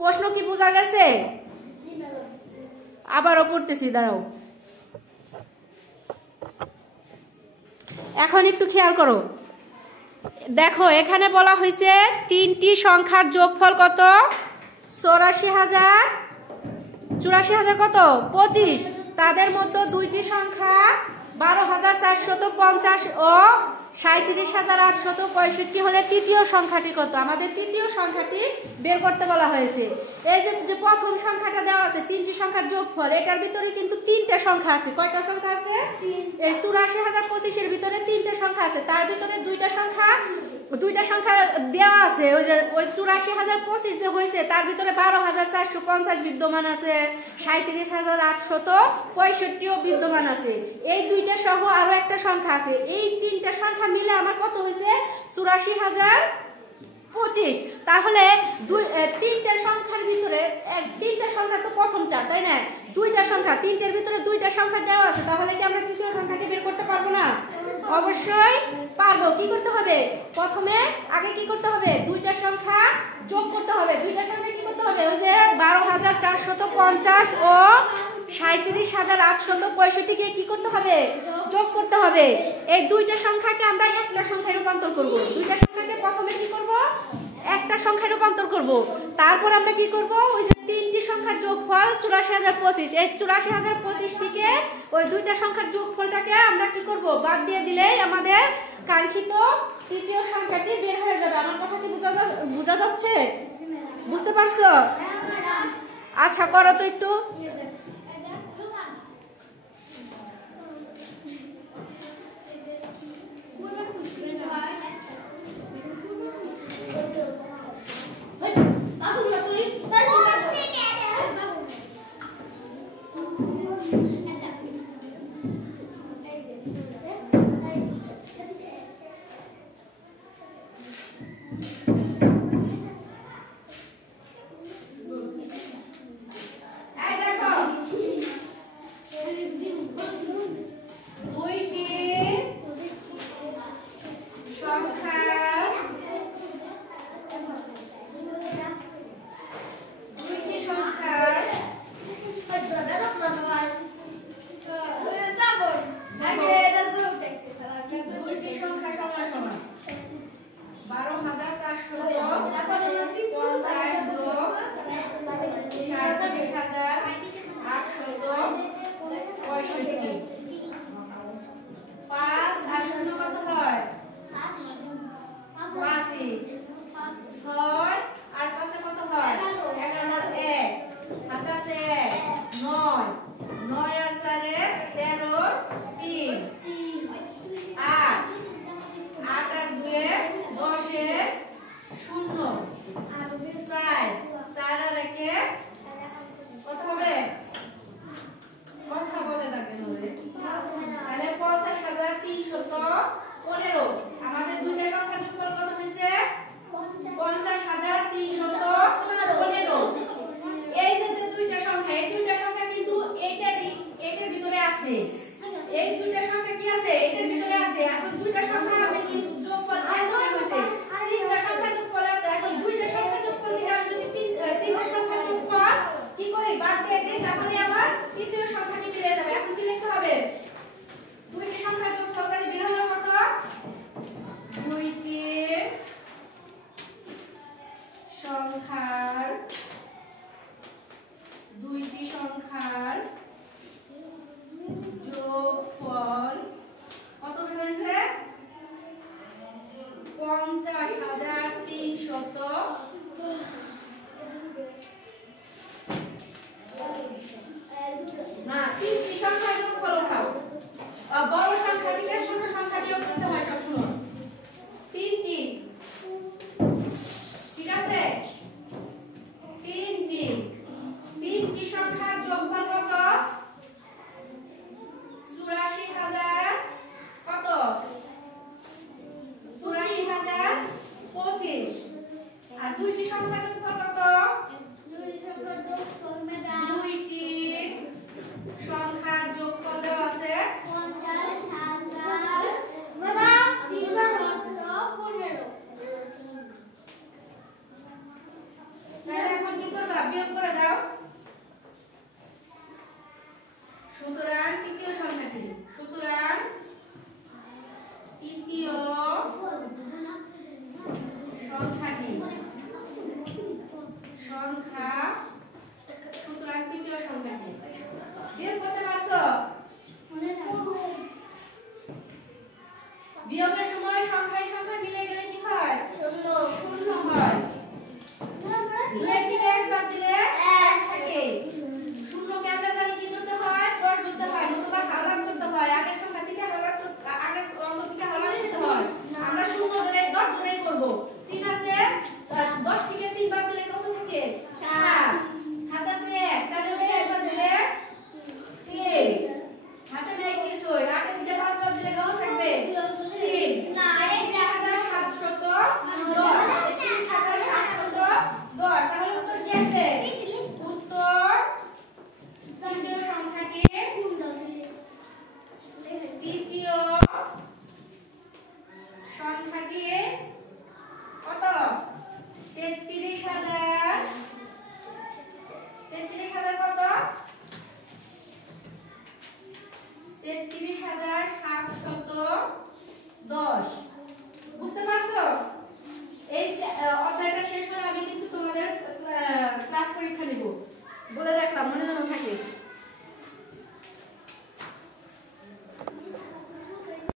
প্রশ্ন কি বোঝা গেছে? আবারও পড়তেছি, দাঁড়াও। এখন একটু খেয়াল করো, দেখো এখানে বলা হয়েছে তিনটি সংখ্যার যোগফল কত? 84,000 কত? 25। তাদের মধ্যে দুইটি সংখ্যা 12,450 ও 37,865 হলে তৃতীয় সংখ্যাটি কত? আমাদের তৃতীয় সংখ্যাটি বের করতে বলা হয়েছে। এই যে প্রথম সংখ্যাটা দেওয়া আছে তিনটি সংখ্যার যোগফল, এটার ভিতরে কিন্তু তিনটা সংখ্যা আছে। কয়টা সংখ্যা আছে? এই 84,025 এর ভিতরে তিনটা সংখ্যা আছে। তার ভিতরে দুইটা সংখ্যা দেওয়া আছে। ওই যে ওই 84,025 যে হয়েছে তার ভিতরে 12,450 বিদ্যমান আছে, 37,865 বিদ্যমান আছে। এই দুইটা সহ আরো একটা সংখ্যা আছে। এই তিনটা সংখ্যা মিলে আমার কত হয়েছে? 84,025। তাহলে তিনটা সংখ্যার ভিতরে তিনটা সংখ্যা তো প্রথমটা, তাই না? দুইটা সংখ্যা, তিনটার ভিতরে দুইটা সংখ্যা দেওয়া আছে, তাহলে কি আমরা তৃতীয় সংখ্যাটি বের করতে পারবো না? অবশ্যই পারবো। কি করতে হবে? প্রথমে আগে কি করতে হবে? দুইটা সংখ্যা যোগ করতে হবে। দুইটা সংখ্যা কি করতে হবে? ওই যে 12,450 ও 37,865 কে কি করতে হবে? যোগ করতে হবে। এই দুইটা সংখ্যাকে আমরা একটা সংখ্যায় রূপান্তর করব। দুইটা সংখ্যাকে প্রথমে কি করব? একটা সংখ্যায় রূপান্তর করব। তারপর আমরা কি করব? ওই যে তিনটি সংখ্যার যোগফল 84,025, এই 84,025 থেকে ওই দুইটা সংখ্যার যোগফলটাকে আমরা কি করব? বাদ দিয়ে দিলেই আমাদের কাঙ্ক্ষিত তৃতীয় সংখ্যাটি বের হয়ে যাবে। আমার কথা কি বোঝা যাচ্ছে? বুঝতে পারছো? আচ্ছা, করো তো একটু। আমাদের দুইটা সংখ্যার যোগফল কত হয়েছে? 50,315। এই যে দুইটা সংখ্যা, এই দুইটা সংখ্যা কিন্তু এটার ভিতরে আছে। এই দুইটা সংখ্যা কি আছে? এটার ভিতরে আছে। এখন দুইটা সংখ্যা আমি কি যোগফল কত হয়েছে? তিনটা সংখ্যা যোগফল। এখন দুইটা সংখ্যা যোগফল থেকে আমি যদি তিনটা সংখ্যা যোগফল বিয়োগ করে দাও। সুতরাং তৃতীয় সংখ্যাটি, সুতরাং তৃতীয় সংখ্যাটি সংখ্যা